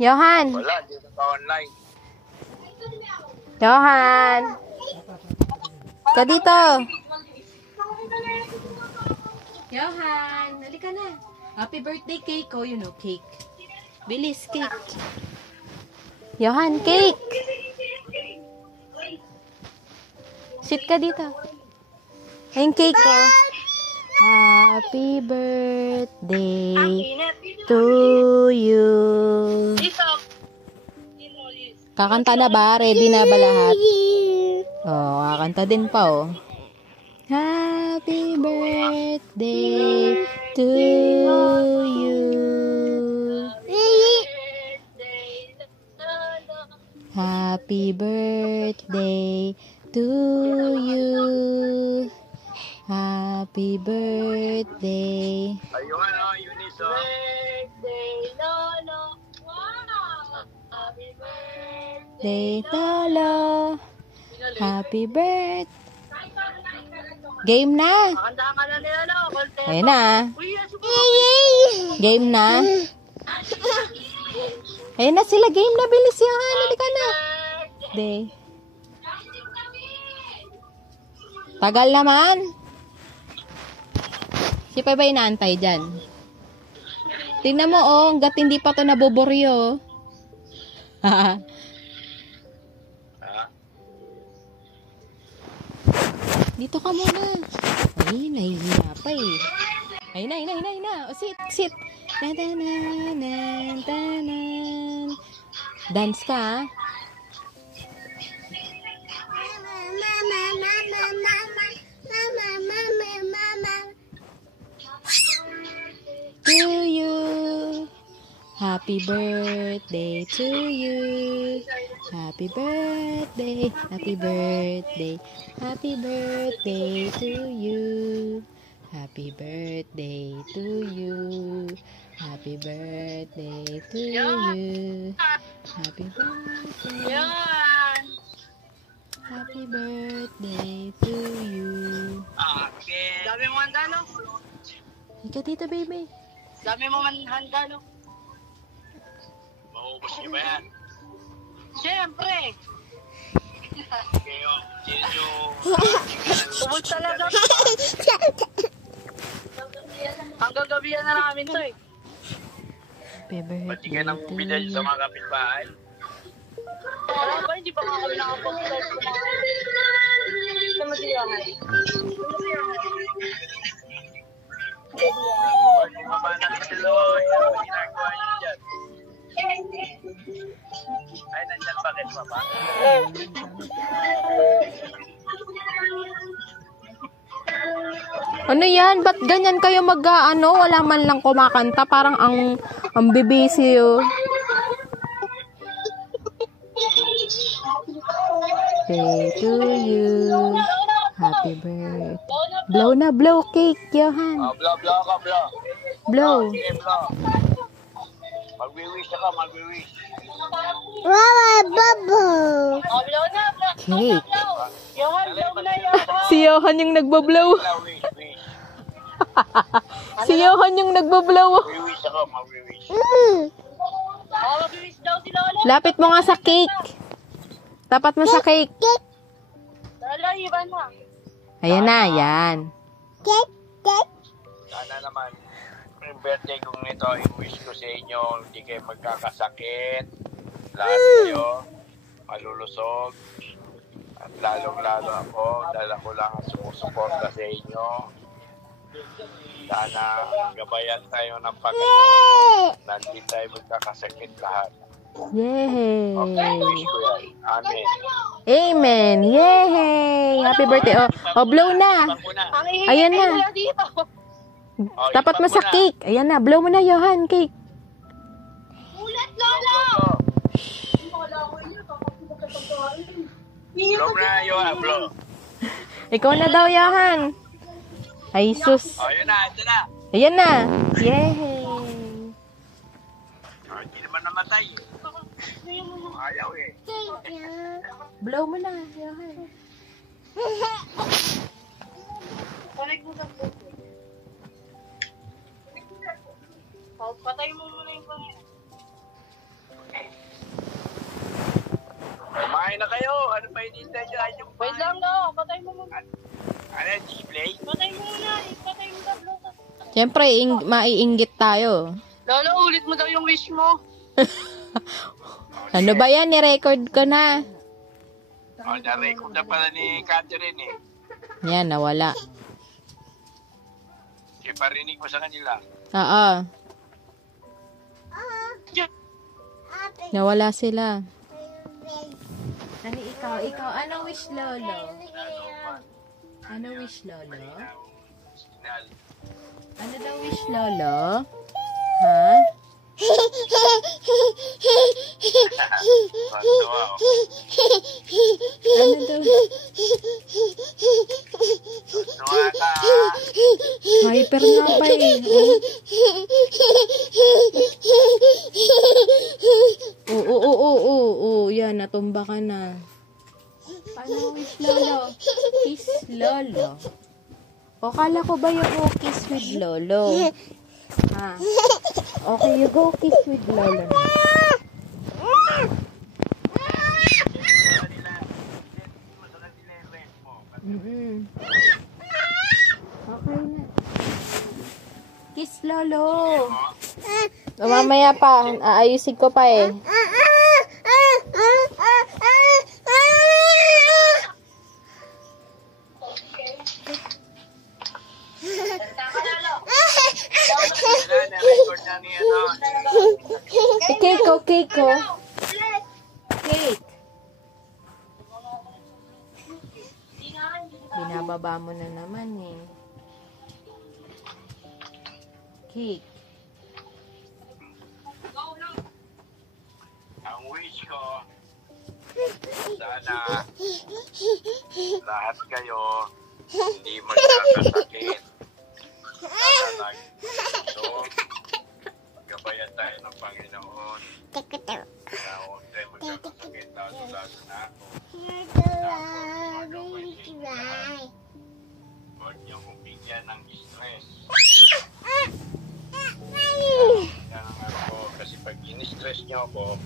Johan. Wala, dito ka online. Johan. Ka dito. Johan, halika na. Happy birthday cake. Oh, you know, cake. Bilis, cake. Johan, cake. Sit ka dito. Ayun, cake ko. Happy birthday to you. Kakanta na ba? Ready na ba lahat? Oh, kakanta din pa, oh. Happy birthday to you. Happy birthday to you. Happy birthday. Ayun ano, Eunice, oh. Birthday, Lolo. Wow! Happy birthday. Day Lolo. Happy birthday. Game na. Makantahan ka na nila, no? Voltero. Ayun na. Uy, subukan. Game na. Ayun na sila. Game na. Bilis yun. Halika na. Day. Tagal naman. Si pa ba inaantay dyan? Tingnan mo, oh. Hanggat hindi pa to naboboryo. Dito ka muna. Ay, nahihiya pa eh. Ay na. O, sit. Tanan. Dance ka, ha? To you. Happy birthday to you. Happy birthday. Happy birthday. Happy birthday to you. Happy birthday to you. Happy birthday to you. Happy birthday. Yan. Happy birthday to you. Okay. Dami mo handa, no? Ika dito, baby. Dami mo man handa, no? Maubos niyo ba yan? Siyempre. Kayo, sino Ubus talaga. Hanggang gabihan na namin to, eh. Happy pati ka birthday nang to bumidal you. sa mga kapitbahay? Ano ba? Hindi pa nga kami nakapag-start sa masiyangan. O, bumaba na rin sila. Ano ginagawa niyo dyan? Ay, nandyan bakit pa ba? Ano yan? Ba't ganyan kayo mag-ano? Wala man lang kumakanta. Parang ang bibisi, oh. Day to you. Happy birthday. Blow na, blow cake, Johan. Oh, blow ka, blow. Blow. Sige, blow. Magwi-wish ka, magwi-wish. Oh, blow na, blow. Cake. Yohan, blow na, Yohan. Si Johan yung nagbablow. Wish, wish. Si Johan yung nagbablow. Magwi-wish ako, magwi-wish. Oh, mag-wish daw si Lolo. Lapit mo nga sa cake. Tapat mo sa cake. Lolo, iban mo. Ayan na, yan. Sana naman, yung birthday kong ito, i-wish ko sa inyo, hindi kayo magkakasakit. Lahat kayo, malulusog. At lalong-lalo ako, dahil ako lang ang sumusuporta sa inyo. Sana gabayan tayo ng Panginoon. Na hindi tayo magkakasakit lahat. Yay! Okay, wish ko yan. Amen. Amen! Yay! Happy birthday. Oh, blow na. Ang Ayan iingay na. nila dito. Oh, Tapat mo sa cake. Ayan na. Blow mo na, Johan. Cake. Ulit, Lolo. Blow na yun, blow. Ikaw na daw, Johan. Ay, sus. Oh, yun na, ito na. Ayan na. Yay! Oh, hindi naman namatay. Ayaw eh. Blow mo na, Johan. Connect mo sa Bluetooth. Patay mo muna yung Panginoon. na kayo. Ano pa hinihintay nyo? Ay, yung Wait lang daw. Patay mo muna. Ano, display? Patay mo muna. Patay mo na, bro. Siyempre, maiinggit tayo. Lolo, ulit mo daw yung wish mo. Ano ba yan? Ni-record ko na. Oh, na-record na pala ni Catherine eh. Yan, nawala. Kaya parinig mo sa kanila. Oo. Nawala sila. Ano ikaw? Ikaw, ano wish, Lolo? Ano wish, Lolo? Signal. Ano daw wish, Lolo? Ha? Pagtawa, oh. Ano daw? Pagtawa ka. Hyper nga pa eh. Oo. Yan, natumba ka na. Ano wish, Lolo? Kiss, Lolo. O, kala ko ba yung kiss with Lolo? Ha? Okay, you go kiss with Lolo. Okay na. Kiss Lolo. O, mamaya pa. Aayusin ko pa eh. Na-record na ni ano. Cake ko. Cake. Binababa mo na naman eh. Cake. Ang wish ko, sana lahat kayo hindi magkakasakit. Sana so, gabayan tayo ng Panginoon. Na huwag tayo magkakasakit, lalo na ako. Huwag niyo kong bigyan ng stress. Kaya ako, kasi pag in-stress niyo ako,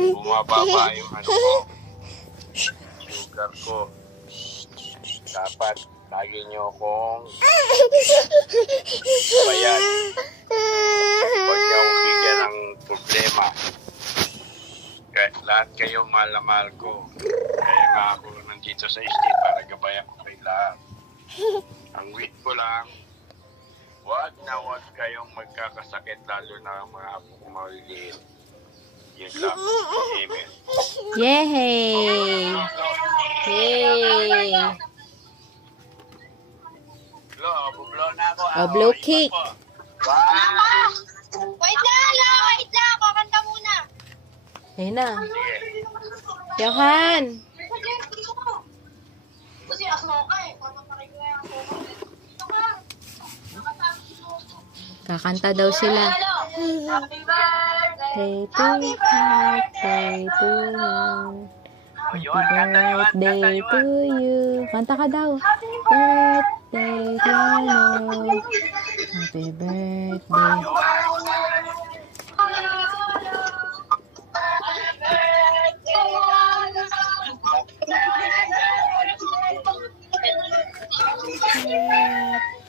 bumababa yung ano ko, sugar ko. Dapat lagi niyo akong bayan. Huwag niyo akong bigyan ng problema. Kaya lahat kayo mahal na mahal ko. Kaya nga ako nandito sa estate para gabayan ko kayo lahat. Ang wish ko lang, huwag kayong magkakasakit, lalo na ang mga apo kong maliliit. Yun lang. Amen. Yay! Yay! Blow na ako. Oh, blow cake. Wow! Wait lang. Kakanta muna. Ayun na. Johan! Kasi asma ka eh. Papapakay ko yan. Kakanta daw sila. Happy birthday. Birthday to you. Happy birthday to you. Kanta ka daw. Birthday to you. Happy birthday.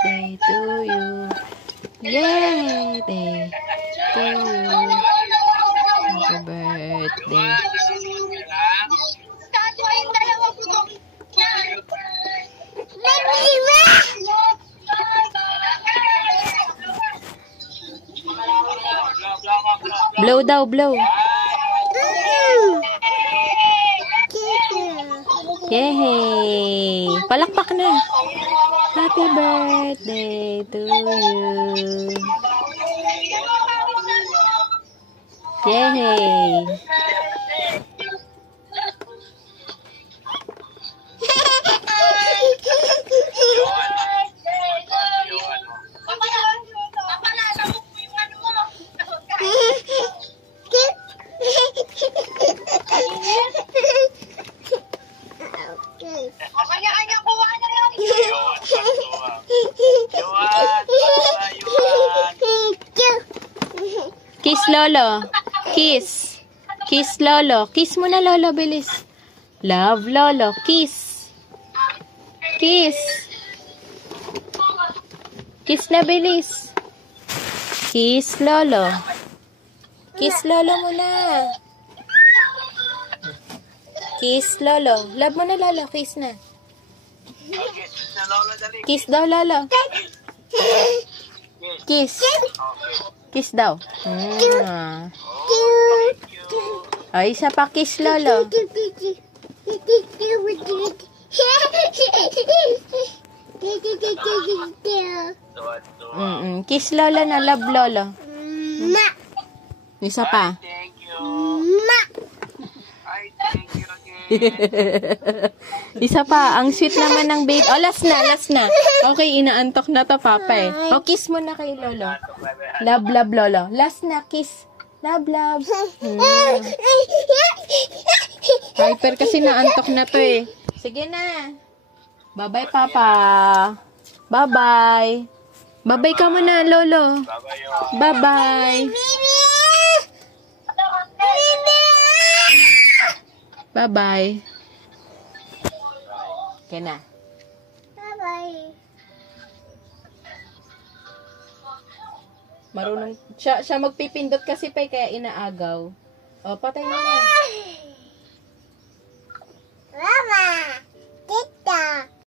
Birthday to you. Yay! Day to you. Happy birthday. Tatlo yung dalawa ko. Blow daw, blow. Yay! Palakpak na. Happy birthday to you. Yay! Kanya-kanya kuha na lang. Kiss Lolo. Kiss. Kiss Lolo. Kiss mo na Lolo, bilis. Love Lolo. Kiss. Kiss. Kiss na bilis. Kiss Lolo. Kiss Lolo muna. Kiss Lolo. Love mo na Lolo. Kiss na. Kiss na Lola, dali. Kiss daw Lolo. Kiss. Kiss daw. Ay, isa pa kiss Lolo. Kiss Lolo na. Love Lolo. Isa pa. Thank you. Ay, thank you again. Isa pa. Ang sweet naman ng baby. Oh, last na. Last na. Okay, inaantok na to, Papa eh. Oh, kiss mo na kay Lolo. Love, love, Lolo. Last na, kiss. Love, love. Hyper kasi naantok na to eh. Sige na. Bye-bye, Papa. Bye-bye. Bye-bye ka muna, Lolo. Bye-bye. Bye-bye. Bye-bye. Okay na. Bye-bye. Marunong. Siya magpipindot kasi pa kaya inaagaw. O, patay na na. Mama.